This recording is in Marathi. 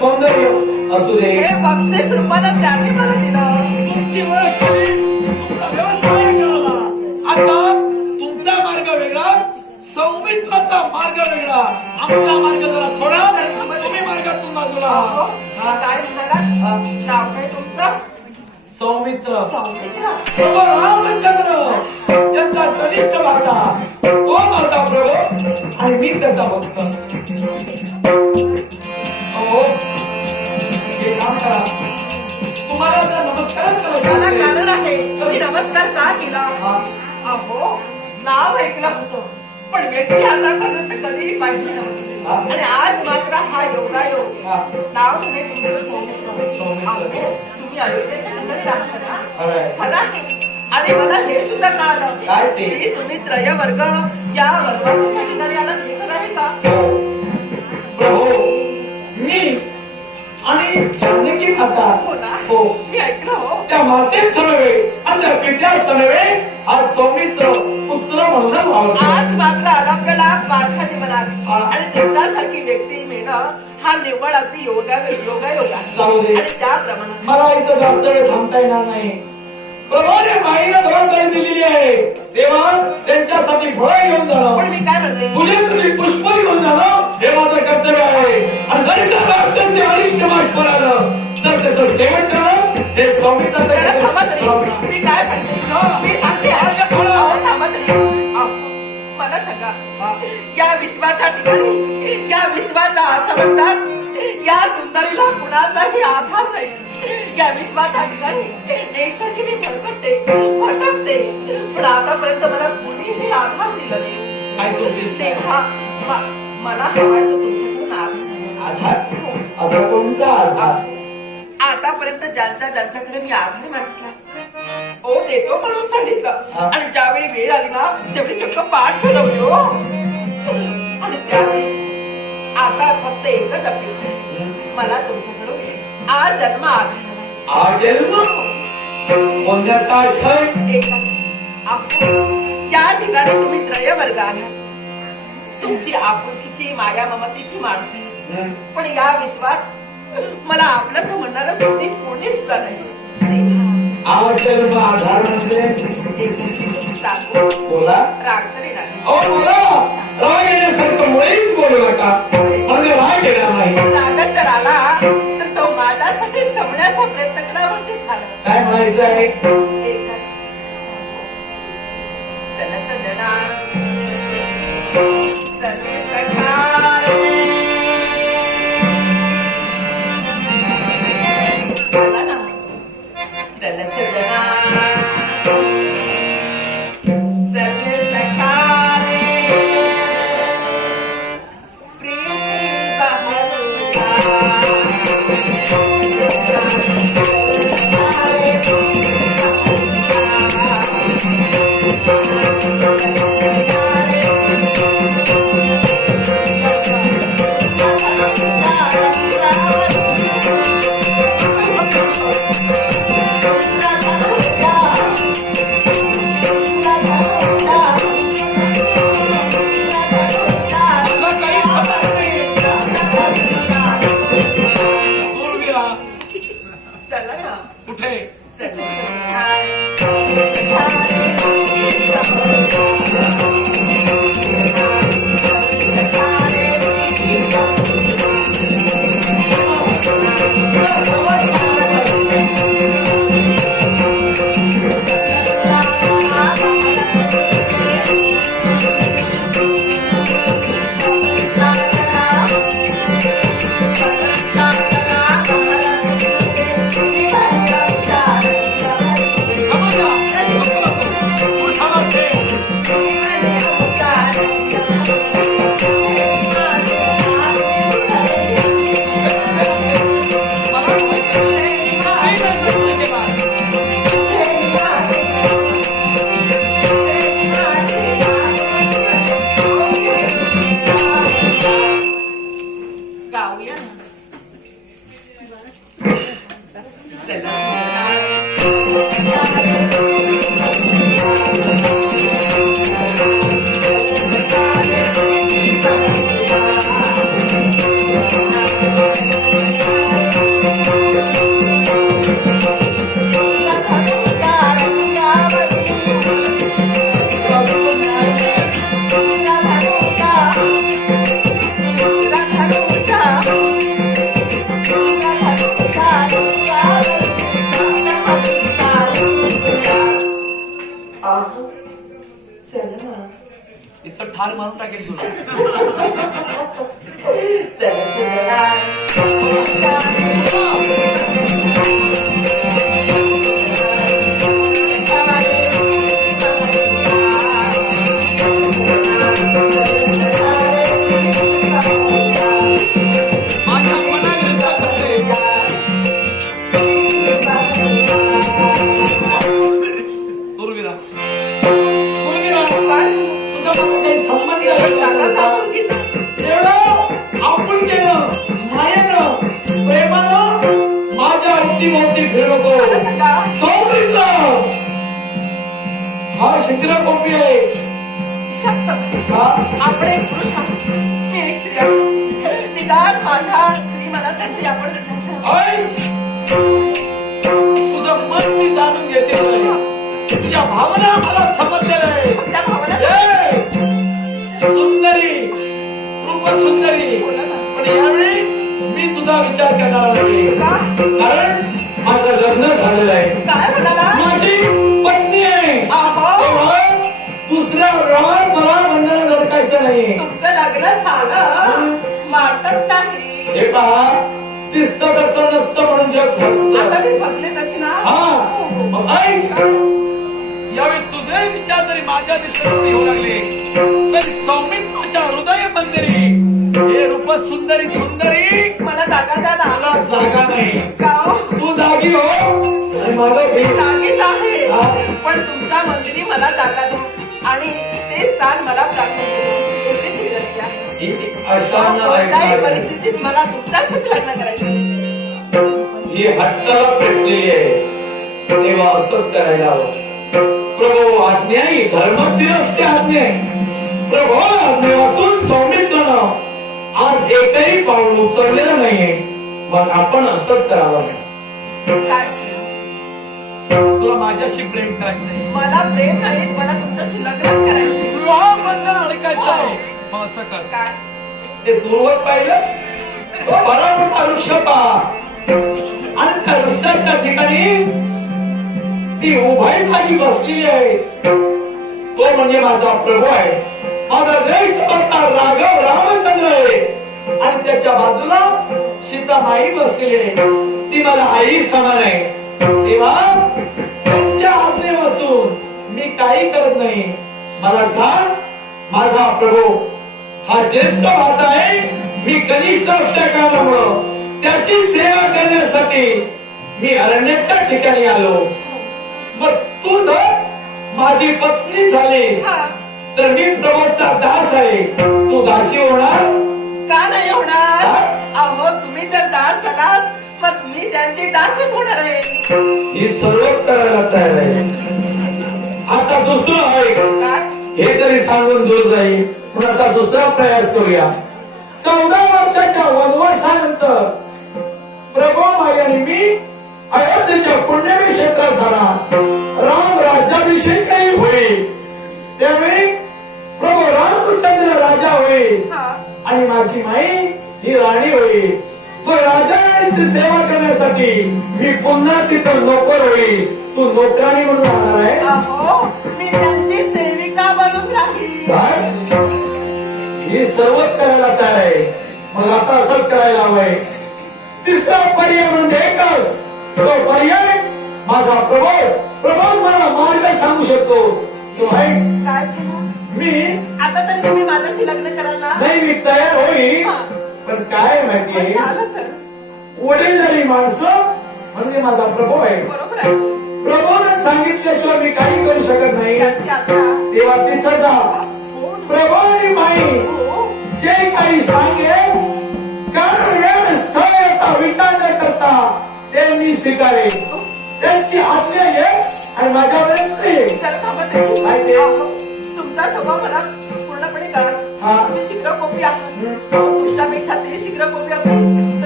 सौंदर्य असू दे हे बक्षीस रूपानं त्याने मला दिलं तुमची तुमचा व्यवसाय कळाला आता तुमचा मार्ग वेगळा सौमित्राचा मार्ग वेगळा आमचा मार्ग जरा सोडा तुम्ही मार्गातून बाजूला हा. काय म्हणाला नाव काय तुमचं सौमित्र सौमित्र रामचंद्र यांचा कनिष्ठ माता तो माझा प्रभू आणि मी त्याचा भक्त त्याला कारण आहे. मी नमस्कार का केला? हा. अहो नाव ऐकलं होतं. पण व्यक्ती आतापर्यंत कधीही पाहिली नव्हती. हा. आणि आज मात्र हा योगायोग हा. नाव म्हणजे तुमचं तुम्ही अयोध्येच्या ठिकाणी राहता. खरं आहे. आणि मला हे सुद्धा कळालं. काय ते? की तुम्ही त्रय वर्ग या वनवासाच्या ठिकाणी आलात हे खरं आहे का? प्रभू मी आणि जानकी माता. हो ना. हो हो. माते समवे आणि त्या पित्या समवे हा सौमित्र पुत्र म्हणून आज मात्र अलंकला माझ्या जीवनात. आणि तुमच्यासारखी व्यक्ती मिळणं हा निव्वळ अगदी योगा योगा योगा जाऊ दे. आणि त्याप्रमाणे मला इथं जास्त वेळ थांबता येणार नाही. प्रभूने माईला जबाबदारी दिलेली आहे. तेव्हा त्यांच्यासाठी फळं घेऊन पण जाणं मी काय म्हणते? मुलीसाठी पुष्प घेऊन जाणं हे माझं कर्तव्य आहे. आणि जर का राक्षस ते अनिष्ट मास परालं तर त्याचं सेवन करणं हे कर्तव्य. मी काय सांगते? मी सांगते. मला सांगा. या विश्वाच्या ठिकाणी या विश्वाचा असं म्हणतात या सुंदरीला कुणाचाही आधार नाही. या विश्वाच्या ठिकाणी एकसारखी मी भरकटते भटकते पण आतापर्यंत मला कुणीही आधार दिला नाही? तेव्हा मला हवाय तुमच्याकडून आधार. आधार? असा कोणता आधार? आतापर्यंत ज्यांचा ज्यांच्याकडे मी आधार मागितला. ओ देतो म्हणून सांगितलं. आणि ज्यावेळी वेळ आली ना तेवढी चक्क पाठ फिरवली हो. आणि त्यावेळी आता फक्त एकच अपेक्षा आहे. मला तुमच्याकडून आज जन्म आधार या ठिकाणी तुम्ही त्रय वर्ग आलात तुमची आपुलकीची माया ममतीची माणसं. आहेत. पण या विश्वात मला आपलंच म्हणणारं कोणी कोणी सुद्धा नाही. आधार म्हणजे? बोला. राग तरी नाही. अहो मला राग येण्यासारखं मुळीच बोलू नका. मला राग येणार नाही रागत जर आला तर तो माझ्यासाठी शमण्याचा प्रयत्न करा म्हणजे झालं. काय म्हणायचं आहे ঝাড় মারুনটা কিন্তু मायेनं, प्रेमानं माझ्या फिरवतो. सौमित्र हा कोपी आहे आपण एक पुरुष आहोत. मी एक स्त्री आहे. निदान माझ्या स्त्री आपण! तुझं मन मी जाणून घेते तुझ्या भावना मला समजलेल्या आहे यावेळी मी तुझा विचार करणार नाही? कारण माझं लग्न झालेलं आहे. काय म्हणाला? माझी पत्नी आहे. तेव्हा दुसऱ्या वेळावर मला बंधन धडकायचं नाही. तुमचं लग्न झालं. वाटत नाही. हे पहा दिसतं तसं नसतं म्हणजे खसतं आता मी फसले तशी ना? हा. मग ऐक. यावेळी तुझे विचार जरी माझ्या दिशेने येऊ लागले. सुंदरी सुंदरी मला जागा द्या ना. मला जागा नाही. का हो? तू जागी हो. आणि माझं मी भेट जागीच आहे. हा. पण तुमच्या मंदिरी मला जागा द्या. आणि ते स्थान मला प्राप्त करू. एवढीच विनंती आहे. अशा कोणत्याही परिस्थितीत मला तुमच्याशीच लग्न करायचं ही हट्टाला पेटलेली आहे. तेव्हा असंच करायला हवं. प्रभू आज्ञा ही धर्मस्थिर असते आज्ञा प्रभू वाचून सौमित्रानं आज एकही पाऊल उचललेलं नाहीये. मग आपण असंच करावं काय? तुला माझ्याशी प्रेम मला प्रेम नाही मला तुमच्याशी लग्नच करायचं विवाह बंधन अडकायचं आहे. मग असं कर. काय? ते दूरवर पाहिलंस? पहा आणि त्या वृक्षाच्या ठिकाणी ती उभाई खाली बसलेली आहे. तो म्हणजे माझा प्रभू आहे. माझा ज्येष्ठ भक्ता राघव रामचंद्र. आहे आणि त्याच्या बाजूला सीता माई बसलेली आहे. ती मला आई समान आहे. तेव्हा त्यांच्या आज्ञे वाचून मी काही करत नाही. मला सांग माझा प्रभू हा ज्येष्ठ भात आहे. मी कनिष्ठ असल्या कारणामुळं त्याची सेवा करण्यासाठी मी अरण्याच्या ठिकाणी आलो. मग तू जर माझी पत्नी झालीस तर मी प्रभूचा दास आहे. तू दासी होणार? का नाही होणार? अहो तुम्ही जर दास झालात मग मी त्यांची दासच होणार आहे. ही सर्व करायला तयार आहे. आता दुसरं आहे. काय हे तरी सांगून दूर जाईल. पण आता दुसरा प्रयास करूया. चौदा वर्षाच्या वनवासानंतर माझी माई ही राणी होईल. तो राजाची सेवा करण्यासाठी मी पुन्हा तिथं नोकर होईल. तू नोकराणी म्हणून राहणार आहे? अहो मी त्यांची सेविका बनून राहील. काय? ही सर्वच करायला तयार आहे. मग आता असंच करायला हवंय. तिसरा पर्याय म्हणजे एकच. तो पर्याय माझा प्रबोध प्रबोध मला मार्ग सांगू शकतो. आता तर तुम्ही माझ्याशी लग्न कराल ना नाही मी तयार होईल. हा. पण काय माहितीये झालं तर वडीलधारी माणसं म्हणजे माझा प्रभू आहे. बरोबर आहे. प्रभूने सांगितल्याशिवाय मी काही करू शकत नाही. त्यांची तेव्हा तिथं जा. हो प्रभू आणि माई हो. जे काही सांगेल कारण वेळ स्थळाचा विचार न करता ते मी स्वीकारेन. त्यांची आज्ञा घे आणि माझ्यापर्यंत ये. आहे. तुमचा स्वभाव मला पूर्णपणे कळला. तुम्ही शीघ्र कोपी आहात. तुमच्यापेक्षा ते शीघ्र कोपी आहात.